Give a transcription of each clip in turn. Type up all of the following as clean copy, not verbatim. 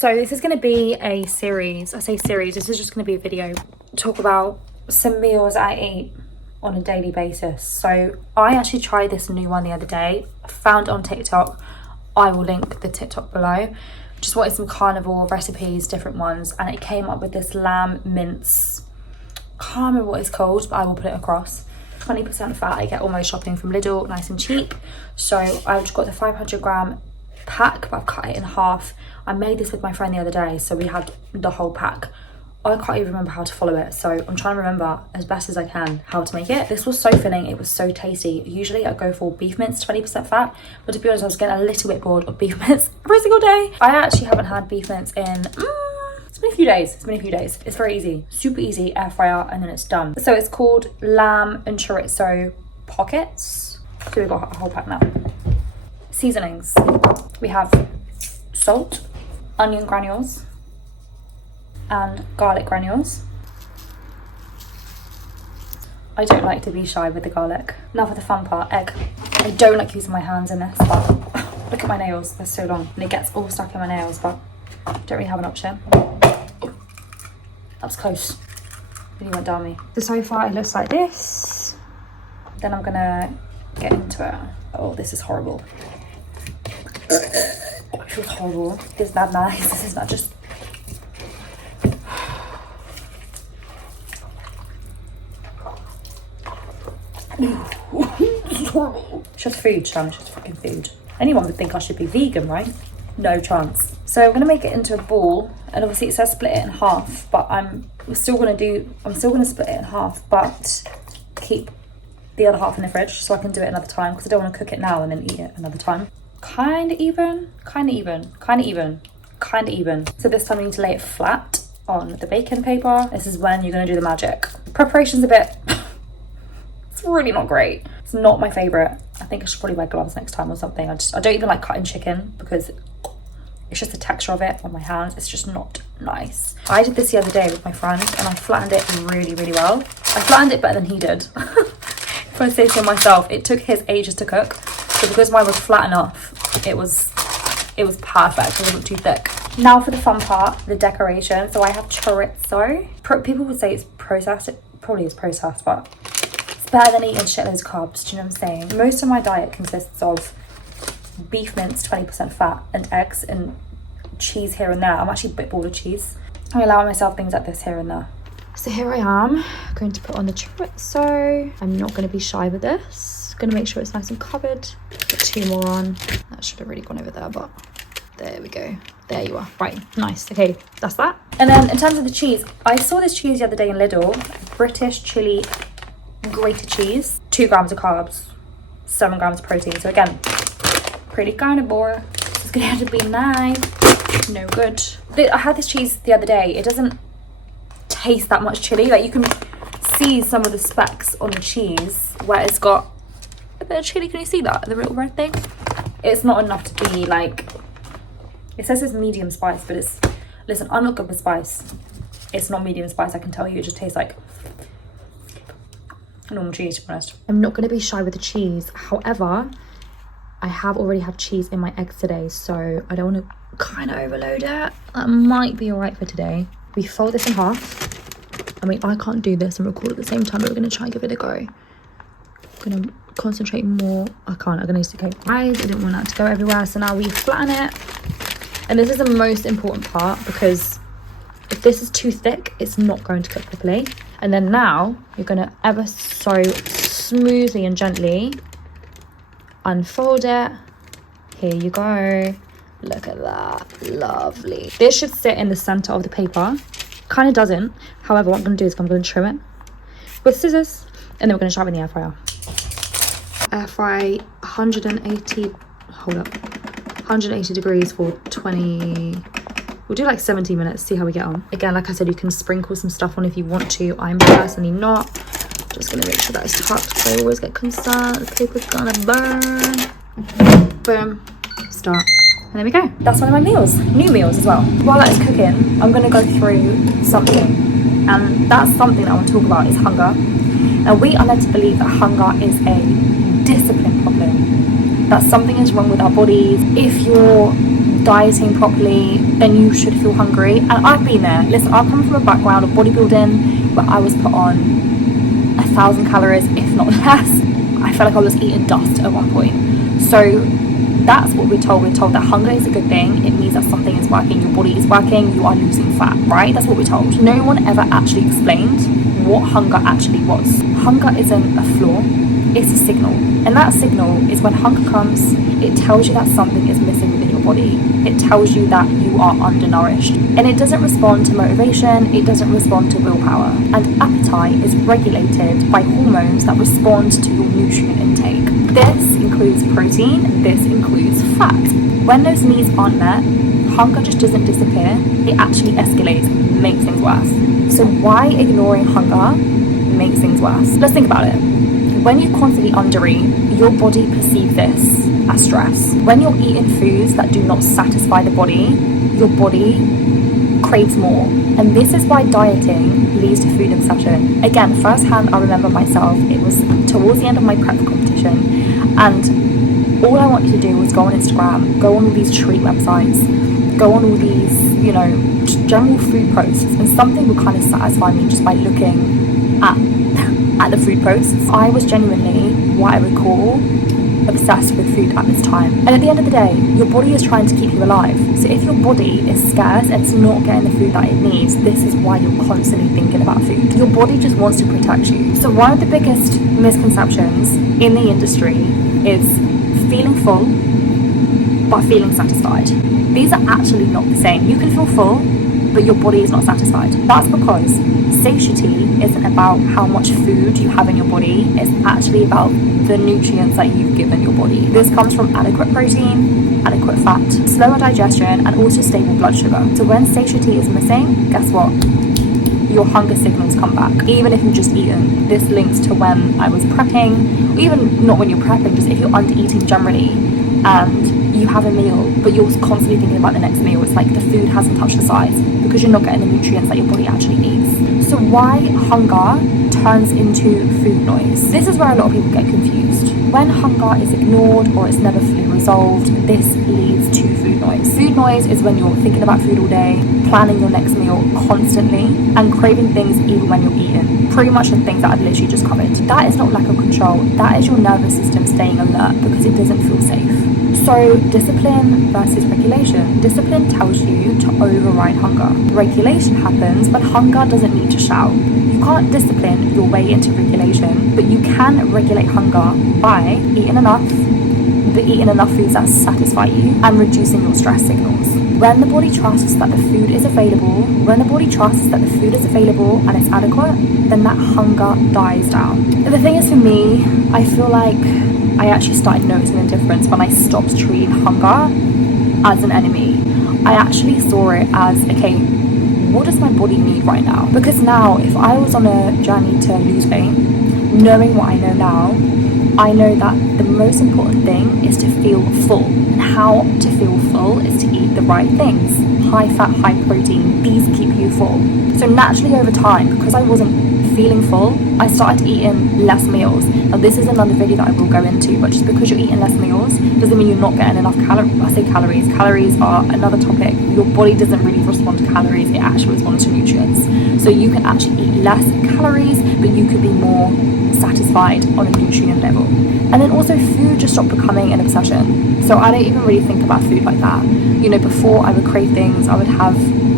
So this is going to be a series. I say series, this is just going to be a video. Talk about some meals I eat on a daily basis. So I actually tried this new one the other day. Found it on TikTok. I will link the TikTok below. Just wanted some carnivore recipes, different ones. And it came up with this lamb mince. Can't remember what it's called, but I will put it across. 20% fat. I get all my shopping from Lidl, nice and cheap. So I've just got the 500-gram pack, but I've cut it in half. I made this with my friend the other day, so we had the whole pack. I can't even remember how to follow it, so I'm trying to remember as best as I can how to make it. This was so filling, it was so tasty. Usually I go for beef mince, 20% fat, but to be honest, I was getting a little bit bored of beef mince every single day. I actually haven't had beef mince in it's been a few days. It's very easy, super easy, air fryer, and then it's done. So it's called lamb and chorizo pockets. So we've got a whole pack now. Seasonings. We have salt, onion granules, and garlic granules. I don't like to be shy with the garlic. Now for the fun part, egg. I don't like using my hands in this, but look at my nails, they're so long. And it gets all stuck in my nails, but I don't really have an option. That was close. Really went down me. So far it looks like this. Then I'm gonna get into it. Oh, this is horrible. It feels horrible. This is not nice. This is not just... This is horrible. It's just food, Sam. It's just fucking food. Anyone would think I should be vegan, right? No chance. So I'm gonna make it into a ball, and obviously it says split it in half, but I'm still gonna split it in half, but keep the other half in the fridge so I can do it another time, because I don't want to cook it now and then eat it another time. Kind of even. So this time you need to lay it flat on the baking paper. This is when you're gonna do the magic. Preparation's a bit, it's really not great. It's not my favorite. I think I should probably wear gloves next time or something. I don't even like cutting chicken because it's just the texture of it on my hands. It's just not nice. I did this the other day with my friend and I flattened it really, really well. I flattened it better than he did. If I say so myself, it took his ages to cook. So because mine was flat enough, it was perfect. It wasn't too thick. Now for the fun part, the decoration. So I have chorizo. People would say it's processed. It probably is processed, but it's better than eating shitloads of carbs. Do you know what I'm saying? Most of my diet consists of beef mince, 20% fat, and eggs, and cheese here and there. I'm actually a bit bored of cheese. I allow myself things like this here and there. So here I am, going to put on the chorizo. I'm not going to be shy with this. Going to make sure it's nice and covered. Put 2 more on. That should have really gone over there, but there we go. There you are. Right, nice. Okay, that's that. And then in terms of the cheese, I saw this cheese the other day in Lidl. British chili grated cheese. 2 grams of carbs, 7 grams of protein. So again, pretty carnivore. It's gonna have to be nice. No good. I had this cheese the other day. It doesn't taste that much chili. Like, you can see some of the specks on the cheese where it's got a bit of chili. Can you see that? The little red thing? It's not enough to be like, it says it's medium spice, but it's, listen, I'm not good with spice. It's not medium spice, I can tell you. It just tastes like normal cheese, to be honest. I'm not going to be shy with the cheese. However, I have already had cheese in my eggs today, so I don't want to kind of overload it. That might be all right for today. We fold this in half. I mean, I can't do this and record at the same time, but we're going to try and give it a go. I'm going to concentrate more. I can't. I'm going to use the cake. I didn't want that to go everywhere, so now we flatten it. And this is the most important part, because if this is too thick, it's not going to cook properly. And then now you're going to ever so smoothly and gently unfold it. Here you go. Look at that. Lovely. This should sit in the center of the paper. Kind of doesn't. However, what I'm going to do is I'm going to trim it with scissors, and then we're going to shove it in the air fryer. Air fry 180, hold up, 180 degrees for 20, we'll do like 17 minutes, see how we get on. Again, like I said, you can sprinkle some stuff on if you want to. I'm personally not. Just going to make sure that it's tucked, because I always get concerned the paper's gonna burn. Boom. Start. And there we go. That's one of my meals. New meals as well. While that is cooking, I'm going to go through something. And that's something that I want to talk about is hunger. Now, we are led to believe that hunger is a discipline problem. That something is wrong with our bodies. If you're dieting properly, then you should feel hungry. And I've been there. Listen, I've come from a background of bodybuilding where I was put on 1,000 calories, if not less. I felt like I was eating dust at one point. So that's what we're told. We're told that hunger is a good thing. It means that something is working, your body is working, you are losing fat, right? That's what we're told. No one ever actually explained what hunger actually was. Hunger isn't a flaw, it's a signal. And that signal is when hunger comes, it tells you that something is missing within your body. It tells you that you are undernourished. And it doesn't respond to motivation, it doesn't respond to willpower. And appetite is regulated by hormones that respond to your nutrient intake. This includes protein, this includes fat. When those needs aren't met, hunger just doesn't disappear, it actually escalates, makes things worse. So why ignoring hunger makes things worse? Let's think about it. When you constantly undereat, your body perceives this as stress. When you're eating foods that do not satisfy the body, your body craves more. And this is why dieting leads to food obsession. Again, firsthand, I remember myself, it was towards the end of my prep competition, and all I wanted to do was go on Instagram, go on all these treat websites, go on all these, you know, general food posts, and something would kind of satisfy me just by looking at the food posts. I was genuinely what I would call obsessed with food at this time. And at the end of the day, your body is trying to keep you alive. So if your body is scarce and it's not getting the food that it needs, this is why you're constantly thinking about food. Your body just wants to protect you. So one of the biggest misconceptions in the industry is feeling full but feeling satisfied. These are actually not the same. You can feel full, but your body is not satisfied. That's because satiety isn't about how much food you have in your body, it's actually about the nutrients that you've given your body. This comes from adequate protein, adequate fat, slower digestion, and also stable blood sugar. So when satiety is missing, guess what? Your hunger signals come back, even if you've just eaten. This links to when I was prepping, or even not when you're prepping, just if you're under eating generally, and you have a meal but you're constantly thinking about the next meal. It's like the food hasn't touched the sides because you're not getting the nutrients that your body actually needs. So why hunger turns into food noise? This is where a lot of people get confused. When hunger is ignored or it's never fully resolved, this leads to food noise. Food noise is when you're thinking about food all day, planning your next meal constantly, and craving things even when you're eating. Pretty much the things that I've literally just covered. That is not lack of control, that is your nervous system staying alert because it doesn't feel safe. So discipline versus regulation. Discipline tells you to override hunger. Regulation happens when hunger doesn't need to shout. You can't discipline your way into regulation, but you can regulate hunger by eating enough foods that satisfy you and reducing your stress signals. When the body trusts that the food is available, and it's adequate, then that hunger dies down. The thing is, for me, I feel like I actually started noticing a difference when I stopped treating hunger as an enemy. I actually saw it as, okay, what does my body need right now? Because now, if I was on a journey to lose weight, knowing what I know now, I know that the most important thing is to feel full. And how to feel full is to eat the right things. High fat, high protein, these keep you full. So naturally over time, because I wasn't feeling full, I started eating less meals. Now this is another video that I will go into, but just because you're eating less meals doesn't mean you're not getting enough calories. Calories are another topic. Your body doesn't really respond to calories, it actually responds to nutrients. So you can actually eat less calories, but you could be more satisfied on a nutrient level. And then also food just stopped becoming an obsession. So I don't even really think about food like that. You know, before I would crave things, I would have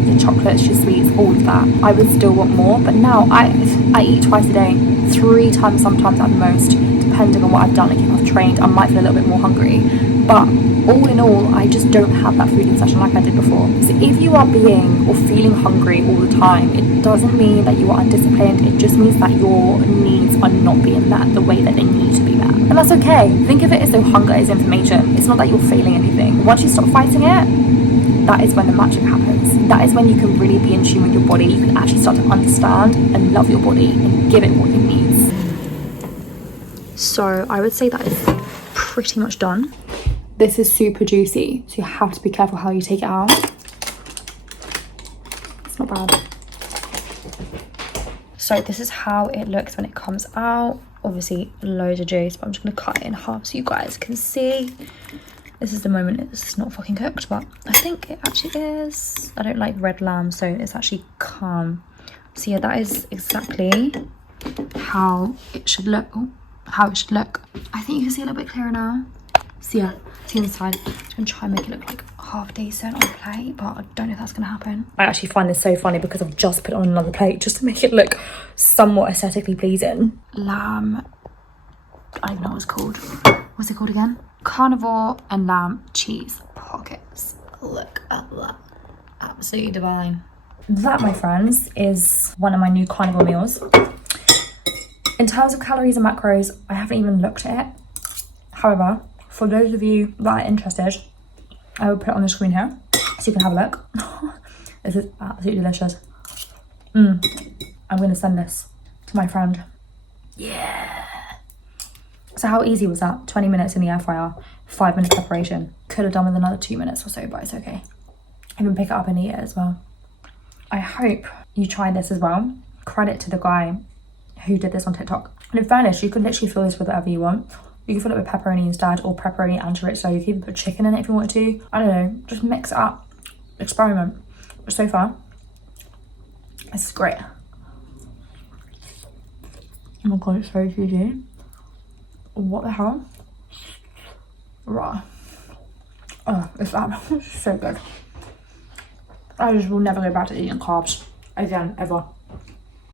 the chocolates, your sweets, all of that. I would still want more, but now I eat twice a day, 3 times sometimes at the most, depending on what I've done. Like if I've trained, I might feel a little bit more hungry. But all in all, I just don't have that food obsession like I did before. So if you are being or feeling hungry all the time, it doesn't mean that you are undisciplined. It just means that your needs are not being met the way that they need to be met. And that's okay. Think of it as though hunger is information. It's not that you're failing anything. Once you stop fighting it, that is when the magic happens. That is when you can really be in tune with your body. You can actually start to understand and love your body and give it what it needs. So I would say that is pretty much done. This is super juicy, so you have to be careful how you take it out. It's not bad. So this is how it looks when it comes out. Obviously loads of juice, but I'm just going to cut it in half so you guys can see. This is the moment it's not fucking cooked, but I think it actually is. I don't like red lamb, so it's actually calm. So yeah, that is exactly how it should look. Oh, how it should look. I think you can see a little bit clearer now. So yeah, see inside. I'm gonna try and make it look like half decent on a plate, but I don't know if that's gonna happen. I actually find this so funny because I've just put it on another plate just to make it look somewhat aesthetically pleasing. Lamb, I don't even know what it's called. What's it called again? Carnivore and lamb cheese pockets. Look at that. Absolutely divine. That, my friends, is one of my new carnivore meals. In terms of calories and macros, I haven't even looked at it. However, for those of you that are interested, I will put it on the screen here so you can have a look. This is absolutely delicious. I'm going to send this to my friend. Yeah. So how easy was that? 20 minutes in the air fryer, 5 minutes preparation. Could have done with another 2 minutes or so, but it's okay. I can pick it up and eat it as well. I hope you try this as well. Credit to the guy who did this on TikTok. And in fairness, you can literally fill this with whatever you want. You can fill it with pepperoni instead, or pepperoni and chorizo. You can even put chicken in it if you want to. I don't know, just mix it up. Experiment. But so far, this is great. Oh my god, it's so juicy. What the hell? Raw. Oh, it's so good. I just will never go back to eating carbs again, ever.